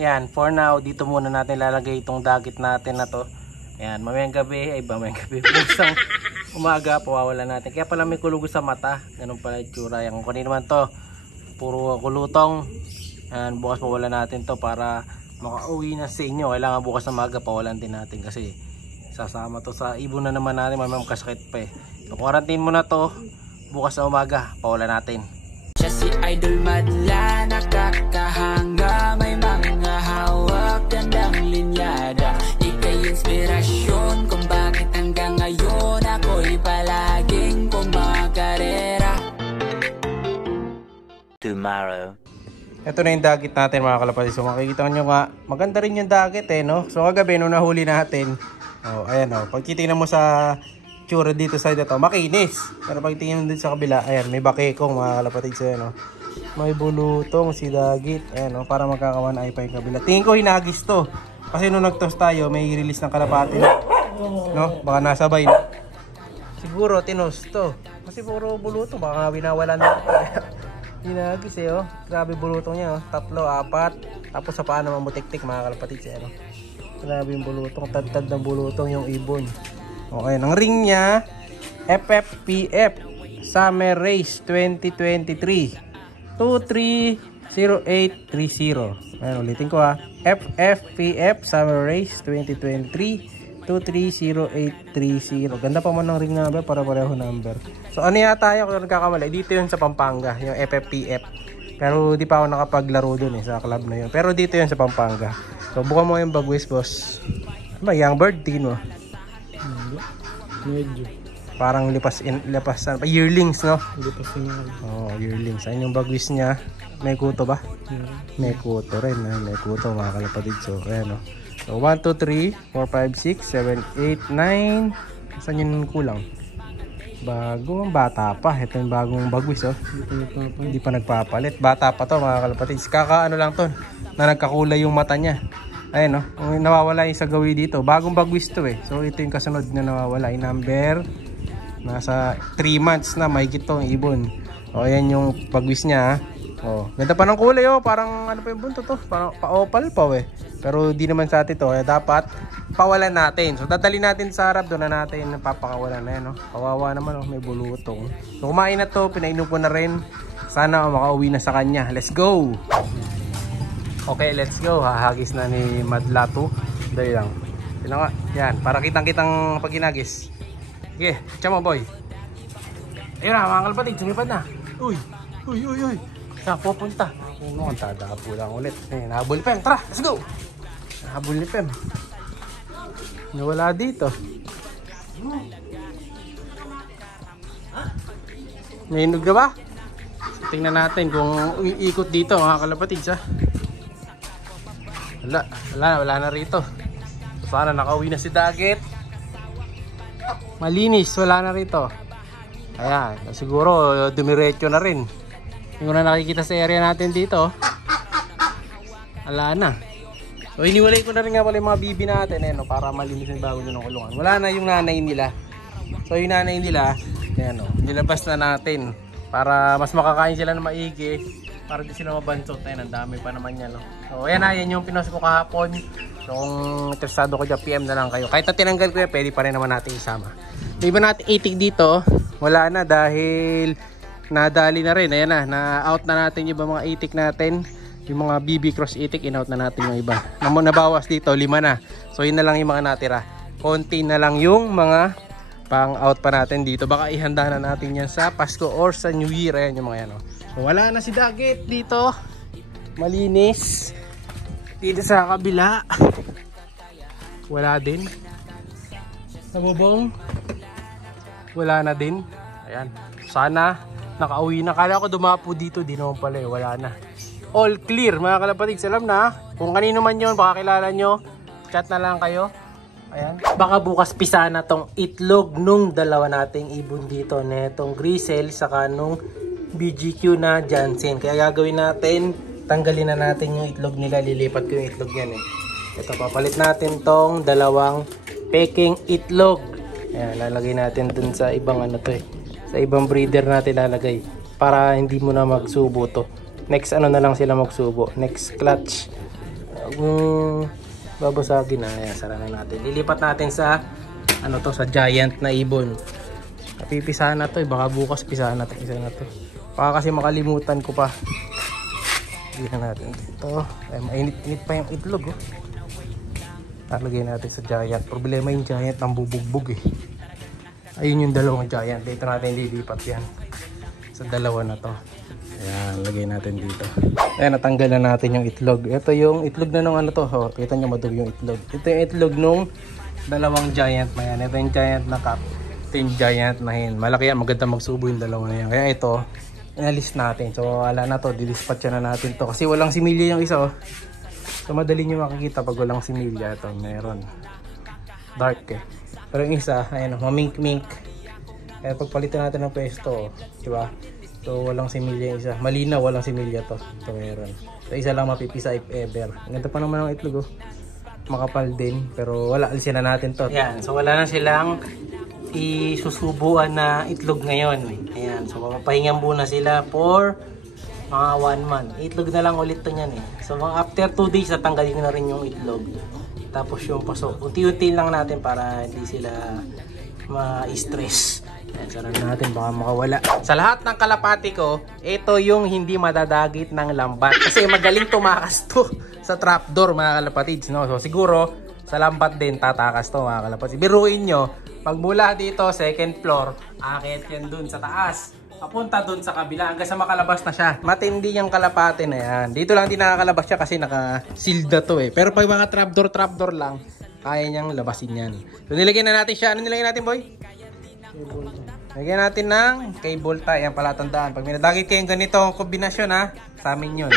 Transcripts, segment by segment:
Ayan, for now, dito muna natin lalagay itong dagit natin na to. Ayan, mamayang gabi, busang umaga, pawawala natin. Kaya pala may kulugo sa mata. Ganun pala itsura. Yung kanina naman to, puro kulutong. Ayan, bukas pawala natin to para makauwi na sa inyo. Kailangan bukas na maga, pawalan din natin kasi sasama to sa ibon na naman natin. May kasakit pa eh. So, quarantine muna to. Bukas na umaga, pawala natin. Siya si Idol Madla, nakakahanga, may mga hawak, gandang linyada. Ika'y inspirasyon kung bakit hanggang ngayon ako'y palaging kumakarera. Tomorrow. Ito na yung dagit natin mga kalapatid. So makikita nyo nga, maganda rin yung dagit eh, no? So kagabi nung nahuli natin, oh, ayan oh, pag titingnan mo sa tsura dito sa ito, makinis. Pero pag tingin dito sa kabila, ayan, may bakekong mga kalapatid. So ayan oh, may bulutong si dagit. Ayan oh, para magkakawan ay pa yung kabila. Tingin ko hinagis to. Kasi nung nag-toss tayo, may release ng kalapati na, no? Baka nasabay na. Siguro tinos to. Kasi puro bulutong, baka winawala na. Hinagis eh oh. Grabe bulutong niya oh. 3, 4. Tapos sa paano mamutik-tik mga kalapatid siya oh. Grabe yung bulutong. Tad-tad ng bulutong yung ibon. Okay, ang ring niya FFPF Summer Race 2023 230830. Ayan, ulitin ko ha. FFPF Summer Race 2023 230830. Ganda pa man ng ring number para pareho number. So ano yata yung kung nagkakamali, dito yun sa Pampanga, yung FFPF. Pero di pa ako nakapaglaro dun eh sa club na yun. Pero dito yun sa Pampanga. So buka mo yung bagwis boss. Ano ba, young bird din mo? Medyo. Parang lipas yearlings no? Lipas yun. Oh, yearlings. Ayun yung bagwis niya. May kuto ba? Yeah. May kuto rin. May kuto mga kalapatid. So ayan o. So 1, 2, 3, 4, 5, 6, 7, 8, 9. Saan yun kulang? Bagong bata pa. Ito yung bagong bagwis oh. Hindi pa nagpapalit. Bata pa to mga kalapatid. Kaka ano lang to na nagkakulay yung mata niya. Ayun oh, nawawala yung sa gawi dito. Bagong bagwis to eh. So ito yung kasunod na nawawala. Yung number nasa 3 months na may gitong ibon. O ayan yung bagwis niya. Oh, ganda pa ng kulay oh. Parang ano pa yung bunto to? Parang pa-opal pa eh. Pero di naman sa atin to. Kaya dapat pawalan natin. So dadali natin sa harap. Doon na natin napapakawalan na yan oh. Kawawa naman oh. May bulutong. So kumain na to. Pinainom ko na rin. Sana oh, makauwi na sa kanya. Let's go! Okay, let's go. Hahagis na ni Madlato. Dali lang. Yan, para kitang-kitang pag hinagis. Sige, tiyama boy. Ayun na, mga kalapatid, sumipad na. Uy. Saan pupunta? Ano, ang tadapo lang ulit. Ayun, nahabol ni Pem. Tara, let's go. Nahabol ni Pem. Nawala dito. Nainog na ba? Tingnan natin kung iikot dito mga kalapatid sa. Wala na rito. Sana nakauwi na si dagit. Malinis, wala na rito. Ayan, siguro dumiretso na rin. Yung na nakikita sa area natin dito. Wala na. So iniwalay ko na rin nga pala yung mga bibi natin no, para malinis yung bago nyo ng kulungan. Wala na yung nanay nila. So yung nanay nila, ayan, nilabas na natin para mas makakain sila ng maigi. Para di sila mabansot. Ayun, ang dami pa naman yan. No? So, ayan na. Yan yung pinost ko kahapon. So, kung interesado ko dyan, PM na lang kayo. Kahit na tinanggal ko yan, pwede pa rin naman natin isama. Yung iba natin itik dito, wala na dahil nadali na rin. Ayan na. Na-out na natin yung iba mga itik natin. Yung mga BB Cross itik, in-out na natin yung iba. Nabawas dito, 5 na. So, yun na lang yung mga natira. Konti na lang yung mga pang-out pa natin dito. Baka ihanda na natin yan sa Pasko or sa New Year. Ayan yung mga yan. So, wala na si dagit dito. Malinis. Dito sa kabila. Wala din. Sa bubong. Wala na din. Ayan. Sana nakauwi na. Kala ko dumapo dito. Di naman pala eh. Wala na. All clear mga kalapatid. Salam na. Kung kanino man yun, baka kilala nyo. Chat na lang kayo. Ayan. Baka bukas pisa na tong itlog nung dalawa nating ibon dito. Netong Grisel saka nung BGQ na Jansen. Kaya gagawin natin, tanggalin na natin yung itlog nila. Lilipat ko yung itlog yan eh. Ito, papalit natin tong dalawang peking itlog. Ayan, lalagay natin dun sa ibang ano to eh. Sa ibang breeder natin lalagay. Para hindi mo na magsubo to. Next ano na lang sila magsubo. Next clutch. babasagin na. Ayan, sara na natin. Lilipat natin sa sa giant na ibon. Pipisahan na to, baka bukas pisahan na to. Baka kasi makalimutan ko pa. Lagyan natin dito. Ay, mainit-init pa yung itlog, oh. Talagay natin sa giant. Problema yung giant ng bubugbog, eh. Ayun yung dalawang giant. Dito natin lilipat yan sa dalawa na to. Ayan, lagay natin dito. Ayan, natanggal na natin yung itlog. Ito yung itlog na nung oh, kita nyo madug yung itlog. Ito yung itlog nung dalawang giant na yan. Ito yung giant na cup. Ito yung giant na hin. Malaki yan, maganda magsubo yung dalawa na yan. Kaya ito, inalis natin. So wala na to, didispatch na natin to. Kasi walang similya yung isa, oh. So madali nyo makikita pag walang similya. Ito, meron. Dark, eh. Pero yung isa, ayan, mamink-mink. Kaya pagpalitan natin ng pwesto, diba? So walang similya yung isa. Malinaw, walang similya to. Ito meron. So isa lang mapipisa if ever. Ganda pa naman ang itlog, oh. Makapal din. Pero wala, alisin na natin to. Ayan, so wala na silang isusubuan na itlog ngayon. Ayan, so mapapahingan muna sila for mga 1 month. Itlog na lang ulit to niyan, eh. So after 2 days, natanggalin na rin yung itlog. Tapos yung pasok. Unti-unti lang natin para hindi sila ma-stress. Ayan, sarang natin baka makawala. Sa lahat ng kalapati ko, ito yung hindi madadagit ng lambat. Kasi magaling tumakas to sa trapdoor, mga kalapatids, no? So siguro, sa lambat din tatakas to, mga kalapatids. Biruin nyo, pag mula dito, second floor, akit yan dun sa taas. Papunta dun sa kabila hanggang sa makalabas na siya. Matindi yung kalapate na yan. Dito lang din nakakalabas siya kasi naka-sealed na to, eh. Pero pag mga trapdoor lang, kaya niyang labasin yan. So nilagyan na natin siya. Ano nilagyan natin, boy? Lagyan natin ng cable tie. Yan pala, tandaan. Pag minadagit kayong ganitong kombinasyon, ha, sa amin yun.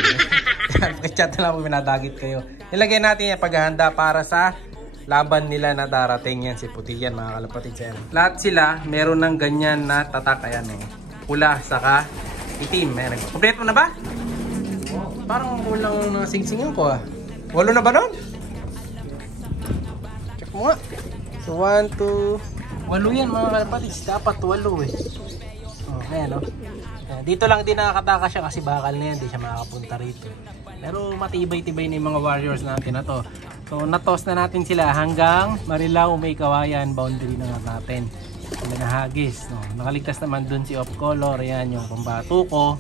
Pag-chat na lang pag minadagit kayo. Nilagyan natin yan paghahanda para sa laban nila na darating. Yan si puti yan, mga kalapatid. Lahat sila meron ng ganyan na tatak. Ayan, eh. Pula, saka itim. Ayan. Kompleto na ba? Parang kulang na sing-singin ko, ah. 8 na ba nun? Check mo nga. So 1, 2... 8 yan, mga kalapatids. Dapat 8, eh. Oh, ayan, oh. Dito lang din nakakataka siya kasi bakal na yan. Hindi siya makakapunta rito. Pero matibay-tibay na yung mga warriors natin na to. So natos na natin sila hanggang Marilao, May Kawayan. Boundary na natin. Nagahagis, no? Nakaligtas naman dun si Off Color. Ayan yung pambato ko.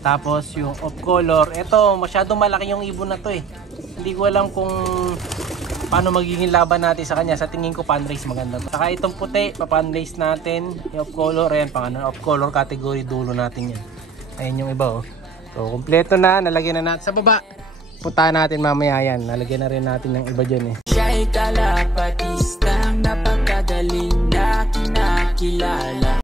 Tapos yung Off Color. Ito, masyadong malaki yung ibon na to, eh. Hindi ko alam kung paano magiging laban natin sa kanya. Sa tingin ko pan-race maganda. Saka itong puti, papan-race natin. Yung Off Color, ayan, pang Off Color category dulo natin yan. Ayan yung iba, oh. So kompleto na, nalagyan na natin sa baba. Puntahan natin mamaya yan. Nalagyan na rin natin ng iba dyan, eh. Siya'y kalapatistang napakagaling na kinakilala.